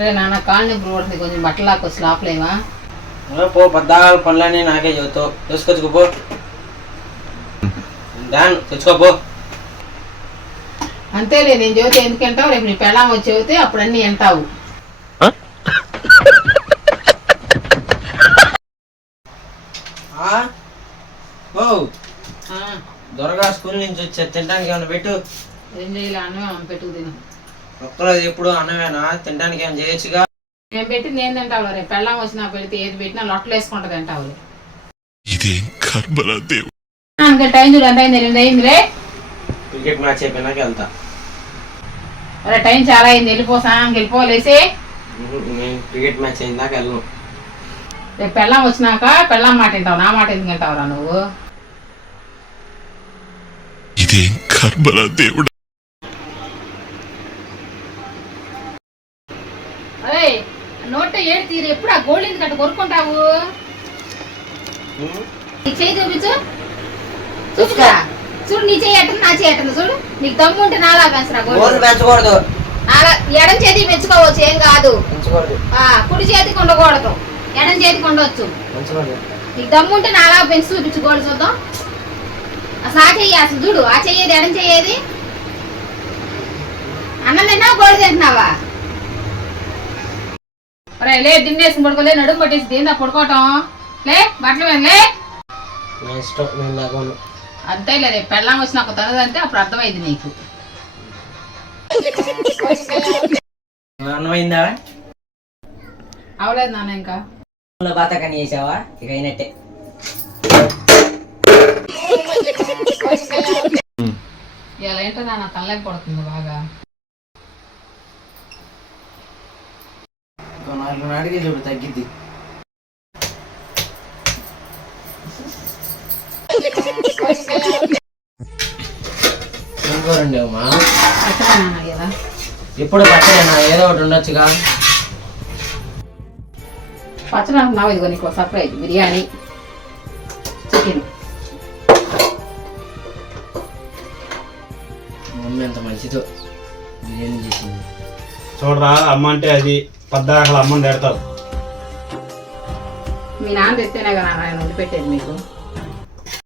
రే నాన్న కాళ్ళు నొప్పి పడుతుంది, కొంచెం బట్టలు లాక్కొచ్చి లోపలేమా. పో పద్దాలు పనులన్నీ నాకే చెబుతావు. తెచ్చుకోపో, దాన్ని తెచ్చుకోపో. అంతేలే, నేను చెబితే ఎందుకు వింటావు? రేపు నీ పెళ్ళాం వచ్చి చెబితే అప్పుడు అన్నీ వింటావు. దొరగా స్కూల్ నుంచి వచ్చా, తినడానికి ఏమైనా పెట్టు. ఏం చేయాలి? అన్నమే పెట్టుకు తిను. ఒక్కరోజు ఎప్పుడు అన్నమేనా? తినడానికి ఏమైనా చేయొచ్చుగా. నేను పెట్టింది ఏం తింటావు? రేపు పెళ్ళాం వచ్చినా పెడితే ఏది పెట్టినా లొట్టలు వేసుకుంటా తింటావు. టైం చూడు, ఎంత అయింది? 8 అయిందిలే. క్రికెట్ మ్యాచ్ అయిపోయినాక వెళ్తా. అరే టైం చాలా అయింది, వెళ్ళిపోసా. వెళ్ళిపోలేసి నేను క్రికెట్ మ్యాచ్ అయిందాక వెళ్ళను. రేపు పెళ్ళాం వచ్చినాక పెళ్ళాం మాట వింటావు, నా మాట ఎందుకు వింటావురా నువ్వు? ఇదేం కర్మరా దేవుడు. అరే నోట ఏడు తీరు, ఎప్పుడు ఆ గోల్డ్ ఎందుకంటే కొనుక్కుంటావు? నీ చేయి చూపించు, చూసుకో. చూడు నీ చేయి ఎట్టను, నా చేయి ఎట్టను. చూడు, నీకు దమ్ము ఉంటే నాలా పెంచరా గోల్డ్. పెంచకూడదు. ఎడం చేతికి పెంచుకోవచ్చు, ఏం కాదు. పెంచకూడదు. కుడి చేతికి ఉండకూడదు, ఎడం చేతికి ఉండవచ్చు. నీకు దమ్ము ఉంటే నాలా పెంచి చూపించు గోల్డ్ చూద్దాం. అసలు ఆ చెయ్యి, అసలు చూడు, ఆ చెయ్యేది ఎడం చెయ్యేది. అన్నం తిన్నావా గోల్డ్ తింటున్నావా? రే లే, దిండేసి పడుకోలే, నడుము పట్టేసి దీందా పడుకోవటం. లే బట్టలు లే. అంతేలే, రేపు పెళ్ళాం వచ్చి నాకు తనదంటే అప్పుడు అర్థమైంది నీకు. అన్నమైందా? అవలేదు నాన్న, ఇంకా బాతకని చేసావా? ఇక అయినట్టే. ఇలా ఏంటో నాన్న తనలేక పడుతుంది బాగా. 4 నాటికి చూడు తగ్గిద్ది. ఇంకోరండి అమ్మా, ఇప్పుడు పచ్చడేనా? ఏదో ఒకటి ఉండొచ్చుగా. పచ్చడి అంటున్నావు, ఇదిగో నీకు సర్ప్రైజ్. బిర్యానీ, చికెన్. మమ్మీ ఎంత మంచిదో బిర్యానీ చేసింది. చూడరా, అమ్మ అంటే అది పద్దాకలు అమ్మని తిడతావు. మీ నాన్న తెస్తేనే కదా ఆయన వండి పెట్టేది మీకు.